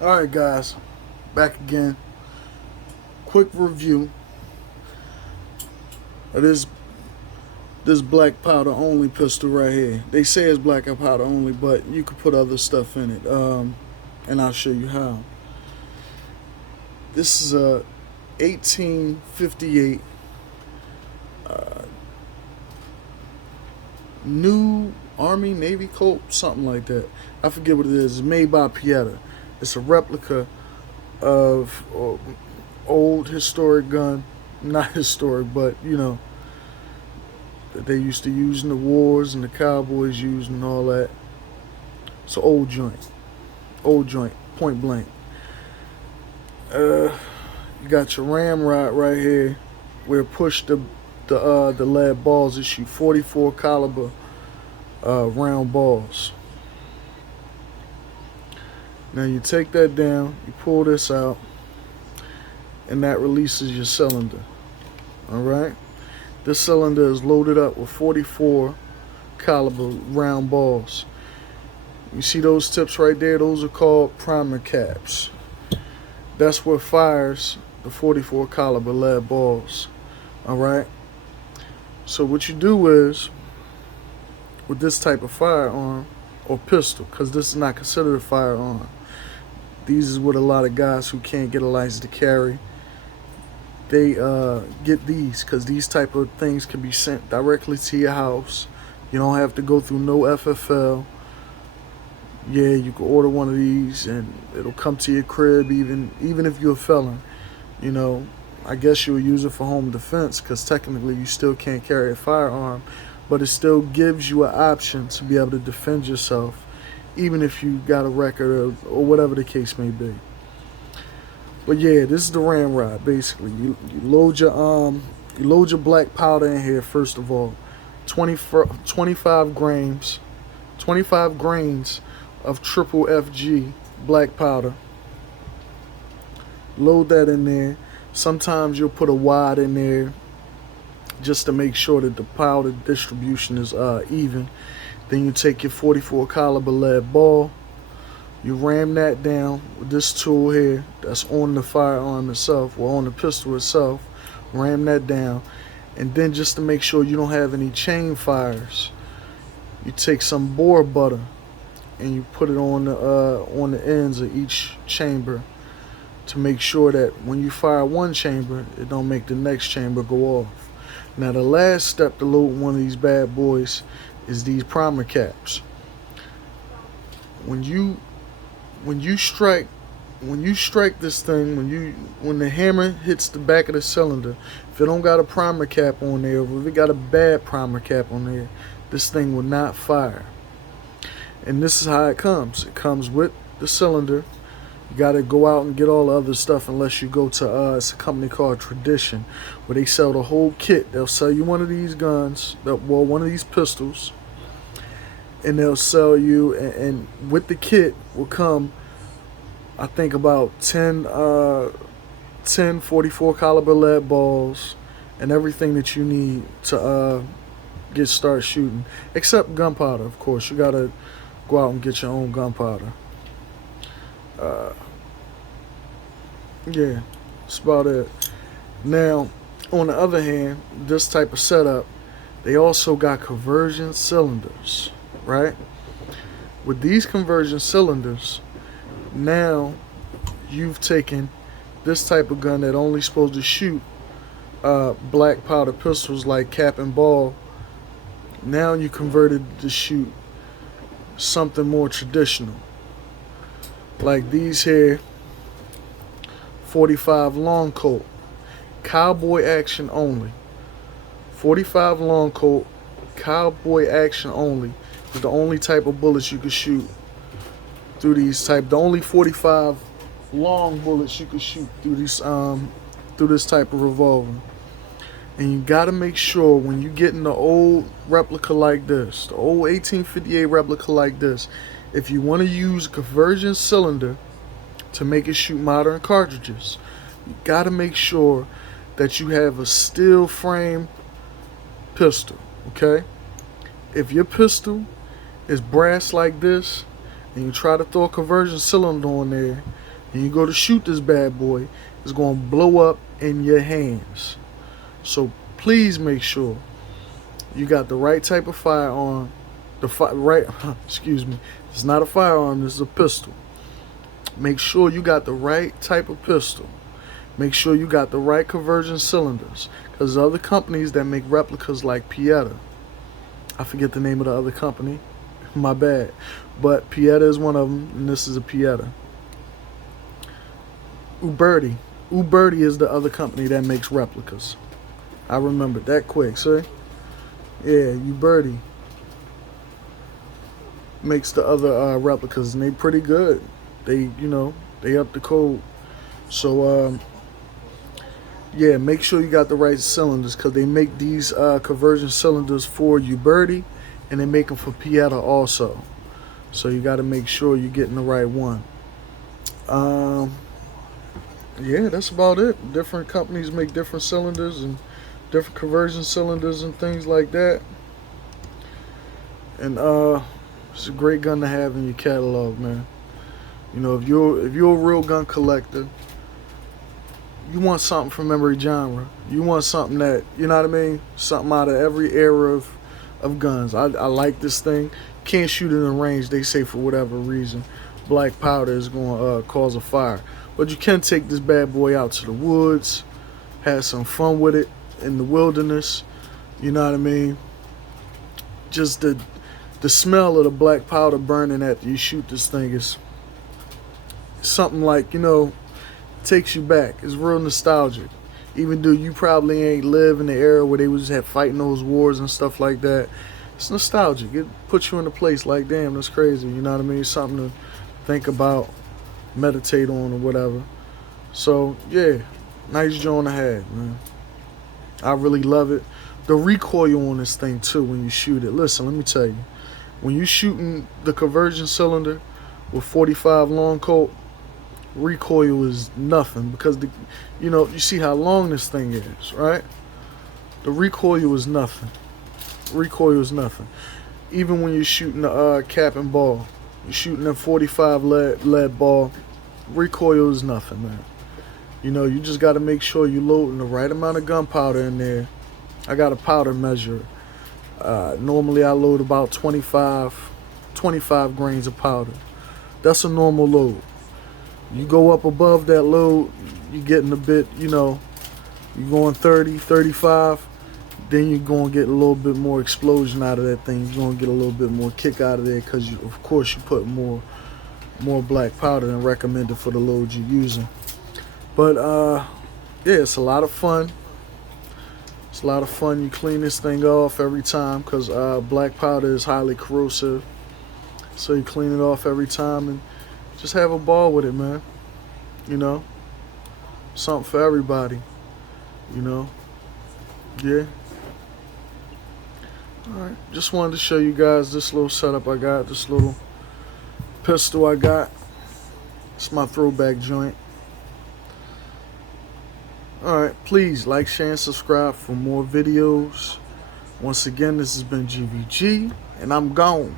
Alright guys, back again. Quick review of this black powder only pistol right here. They say it's black powder only, but you could put other stuff in it. And I'll show you how. This is a 1858 new Army Navy Colt, something like that. I forget what it is. It's made by Pietta. It's a replica of old historic gun, not historic, but that they used to use in the wars and the cowboys used and all that. It's an old joint, point blank. You got your ramrod right here, where push the lead balls that shoot 44 caliber round balls. Now you take that down, you pull this out, and that releases your cylinder. All right. This cylinder is loaded up with 44 caliber round balls. You see those tips right there? Those are called primer caps. That's what fires the 44 caliber lead balls. All right. So what you do is, with this type of firearm or pistol, because this is not considered a firearm, these is what a lot of guys who can't get a license to carry, they get these, because these type of things can be sent directly to your house. You don't have to go through no FFL. Yeah, you can order one of these and it'll come to your crib, even if you're a felon. I guess you'll use it for home defense, because technically you still can't carry a firearm, but it still gives you an option to be able to defend yourself, even if you got a record or whatever the case may be. But yeah, this is the ramrod. Basically, you load your black powder in here first of all. 25 grains of triple FG black powder. Load that in there. Sometimes you'll put a wad in there just to make sure that the powder distribution is even. Then you take your 44 caliber lead ball, you ram that down with this tool here that's on the firearm itself or on the pistol itself. Ram that down, and then just to make sure you don't have any chain fires, you take some boar butter and you put it on the ends of each chamber to make sure that when you fire one chamber, it don't make the next chamber go off. Now the last step to load one of these bad boys is these primer caps. When you strike this thing, when the hammer hits the back of the cylinder, if it don't got a primer cap on there, or if it got a bad primer cap on there, this thing will not fire. And this is how it comes. It comes with the cylinder. You got to go out and get all the other stuff unless you go to it's a company called Tradition, where they sell the whole kit. They'll sell you one of these guns, one of these pistols, and they'll sell you, and with the kit will come, I think, about 10 44 caliber lead balls and everything that you need to start shooting, except gunpowder. Of course, you got to go out and get your own gunpowder. Yeah, that's about it. Now, on the other hand, this type of setup, they also got conversion cylinders, right? With these conversion cylinders, now you've taken this type of gun that only supposed to shoot black powder pistols like cap and ball. Now you converted to shoot something more traditional, like these here 45 long Colt, cowboy action only. 45 long Colt, cowboy action only, is the only type of bullets you can shoot through these type. The only 45 long bullets you can shoot through this type of revolver. And you gotta make sure when you get in the old replica like this, the old 1858 replica like this, if you want to use a conversion cylinder to make it shoot modern cartridges, you gotta make sure that you have a steel frame pistol. Okay? If your pistol is brass like this and you try to throw a conversion cylinder on there, and you go to shoot this bad boy, it's going to blow up in your hands. So please make sure you got the right type of firearm. Excuse me. It's not a firearm, this is a pistol. Make sure you got the right type of pistol. Make sure you got the right conversion cylinders. Because there's other companies that make replicas like Pietta. I forget the name of the other company. My bad. But Pietta is one of them, and this is a Pietta. Uberti. Uberti is the other company that makes replicas. I remembered that quick, see? Yeah, Uberti makes the other replicas, and they pretty good. They, they up the code. So, yeah, make sure you got the right cylinders, because they make these conversion cylinders for Uberti, and they make them for Pietta also. So you got to make sure you're getting the right one. Yeah, that's about it. Different companies make different cylinders and different conversion cylinders and things like that. And it's a great gun to have in your catalog, man. If you're a real gun collector, you want something from every genre. You want something that, you know what I mean? Something out of every era of guns. I like this thing. Can't shoot it in range, they say, for whatever reason. Black powder is going to cause a fire. But you can take this bad boy out to the woods, have some fun with it in the wilderness. You know what I mean? Just the smell of the black powder burning after you shoot this thing is something like, takes you back. It's real nostalgic. Even though you probably ain't live in the era where they was fighting those wars and stuff like that, it's nostalgic. It puts you in a place like, damn, that's crazy. You know what I mean? Something to think about, meditate on, or whatever. So yeah, nice joint to have, man. I really love it. The recoil on this thing too when you shoot it. Listen, let me tell you, when you shooting the conversion cylinder with 45 long Colt, recoil is nothing, because you see how long this thing is, right? The recoil is nothing. Recoil is nothing. Even when you're shooting the cap and ball, you're shooting a 45 lead ball, recoil is nothing, man. You just got to make sure you're loading the right amount of gunpowder in there. I got a powder measure. Normally I load about 25 grains of powder. That's a normal load. You go up above that load, you're getting a bit, you're going 30, 35, then you're going to get a little bit more explosion out of that thing. You're going to get a little bit more kick out of there, because, of course, you put more black powder than recommended for the load you're using. But, yeah, it's a lot of fun. It's a lot of fun. You clean this thing off every time, because black powder is highly corrosive. So you clean it off every time and just have a ball with it, man. Something for everybody. Yeah. Alright, just wanted to show you guys this little setup I got, this little pistol I got. It's my throwback joint. Alright, please like, share, and subscribe for more videos. Once again, this has been GVG, and I'm gone.